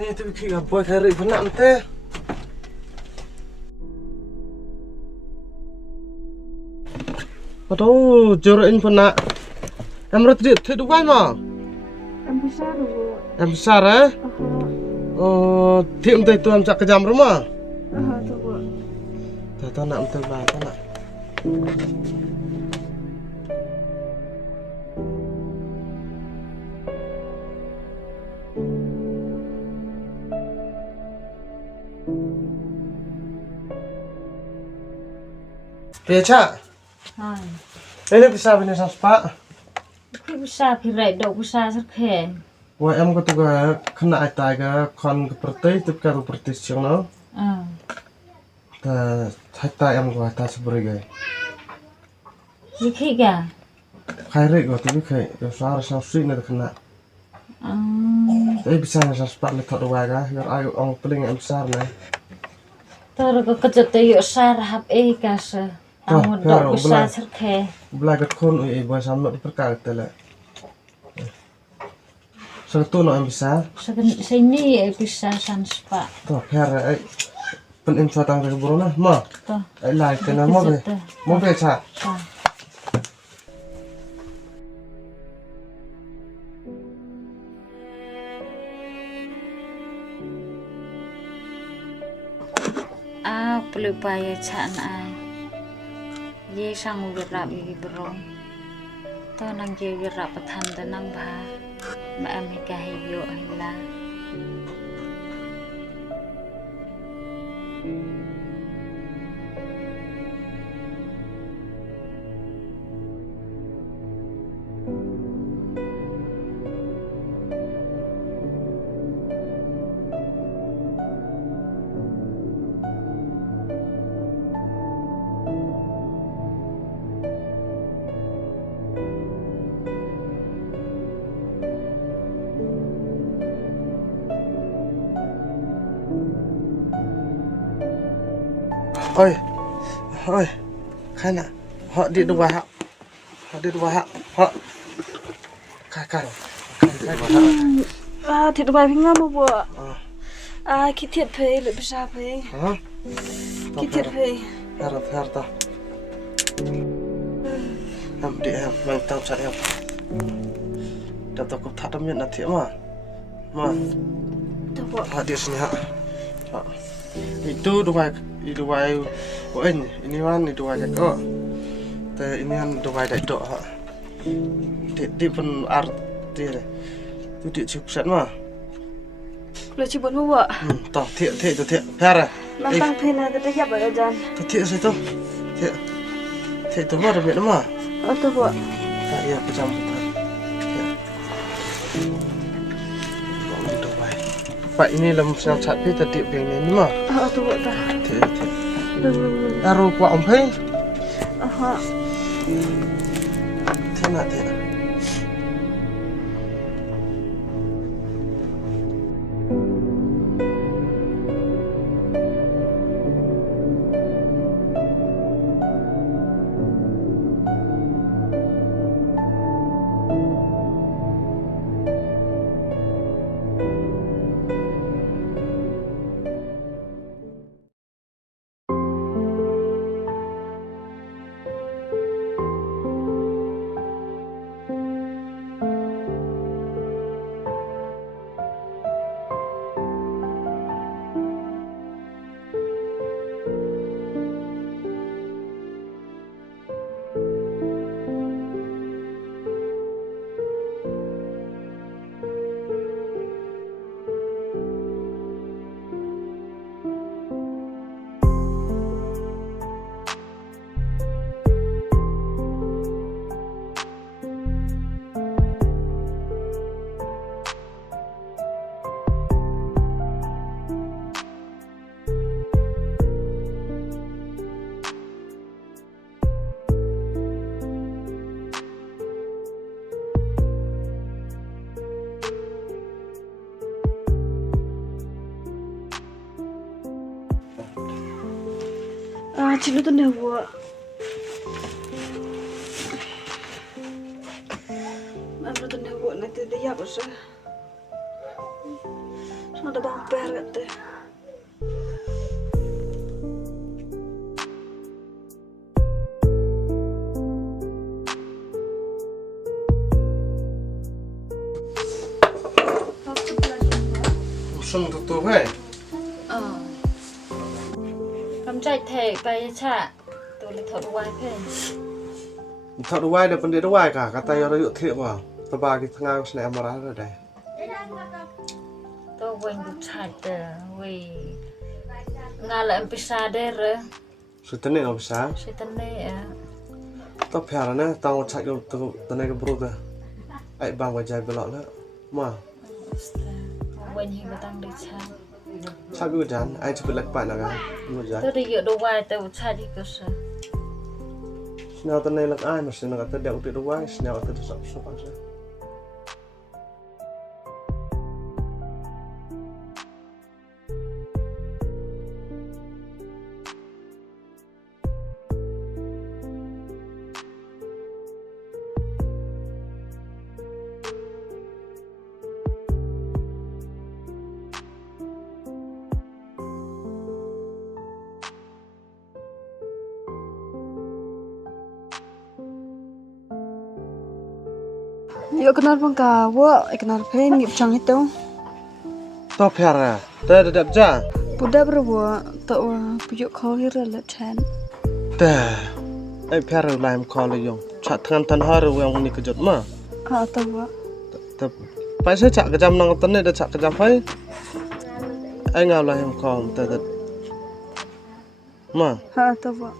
Ini tu bikin apa cari benak nanti. Aduh, jorain benak. Emang tidak dukai mah? Em besar bu. Em besar eh? Oh, tiap itu em cak kejam rumah. Tuh bu. Tak nak betul bah, tak nak. Biasa. Hai. Ini bisa bini saspa. Bisa kira dok bisa serke. Wah, em ko tuga kena ai ga kon ke pertai tip ka pertai siang no. Ta thata em ko ta sabri ga. Ziki ga. Khairi go tu khai yo sar sri na kena. Tapi bisa na saspa le thot wa ga yo ai ong peling em besar na. Tar ko kecet yo sar hap ka se. Amu dok bisa serke. Belagat kon ui buat sama di perkara tela. Satu no yang besar. Sini bisa sanspa. Tuh, biar pen info tangga keburuna, ma. Tuh. Lai kena mau be, mau be cak. Perlu bayar cak ai. Ye sang wirap ye berong. To nang ye wirap pethan tenang ba. Ma am hika hiyo hila. Oi, oi, kana, họ đi đâu hả? Họ đi đâu hả? Họ, kai. Thịt bài phim ngâm bu. Ki thiệt phê lại bisa phê. Hả? Ki thiệt phê. Her ta. Em đi em, mang tao chạy em. Đợt tao cũng thắt đâm nhận là thiệt mà. Tuh bu. Hadir sini ha. Itu dua koin, ini kan dua jago. Te ini kan dua daito ha. Di pun arti le. Tu di chupset mah. Lo cibun bu bu. Toh thiệt tu thiệt. Pera. Nantang phê na tadi ya bayar jan. Tu thiệt sai tu. Thiệt tu mah ada mah. Tuh bu. Tak ya pejam tu. Pak ini lem siang cat pi tadi ping ni mah. Tuh bu ta. Thiệt. Aru kwa om phai. Thế nào thế? Cilo tu nih bu. Mana tu nih bu nanti dia apa sih? Ada bang per kata. Sung tutup hai. Kamu cai teh kayak cak. Tuh lihat wifi. Thọ đuôi được vấn đề đuôi cả cái tay nó dựa thiệp vào tao ba cái thằng nào sẽ mà ra rồi đây Tuh wen du cai teh, we ngala empisa deh. sự tên này nó bisa Setene ya. tao phải là nè tao chạy được tao này cái bro ta ai bằng cái trái belok nữa mà Wen hi batang di cai. sao cứ chán ai chụp lại bạn là cái một giá Tuh di dua wifi tuh cai di kus. nào tao này là ai mà xin là tao đeo cái đuôi nào tao sắp sắp ăn Yuk kenal bang kawa, kenal pen ngip cang itu. tao phải à tao đã đẹp chưa Budak berwa, tak wa puyuk kau hira le chan. tao ai phải là làm callเลยยงchặt thằng thằng hoa rồi yang ni kejut mà Tak wa. tao phải sẽ chặt cái jam nang tên này đã chặt cái jam phải ai ngào làm call tao mà Tak wa.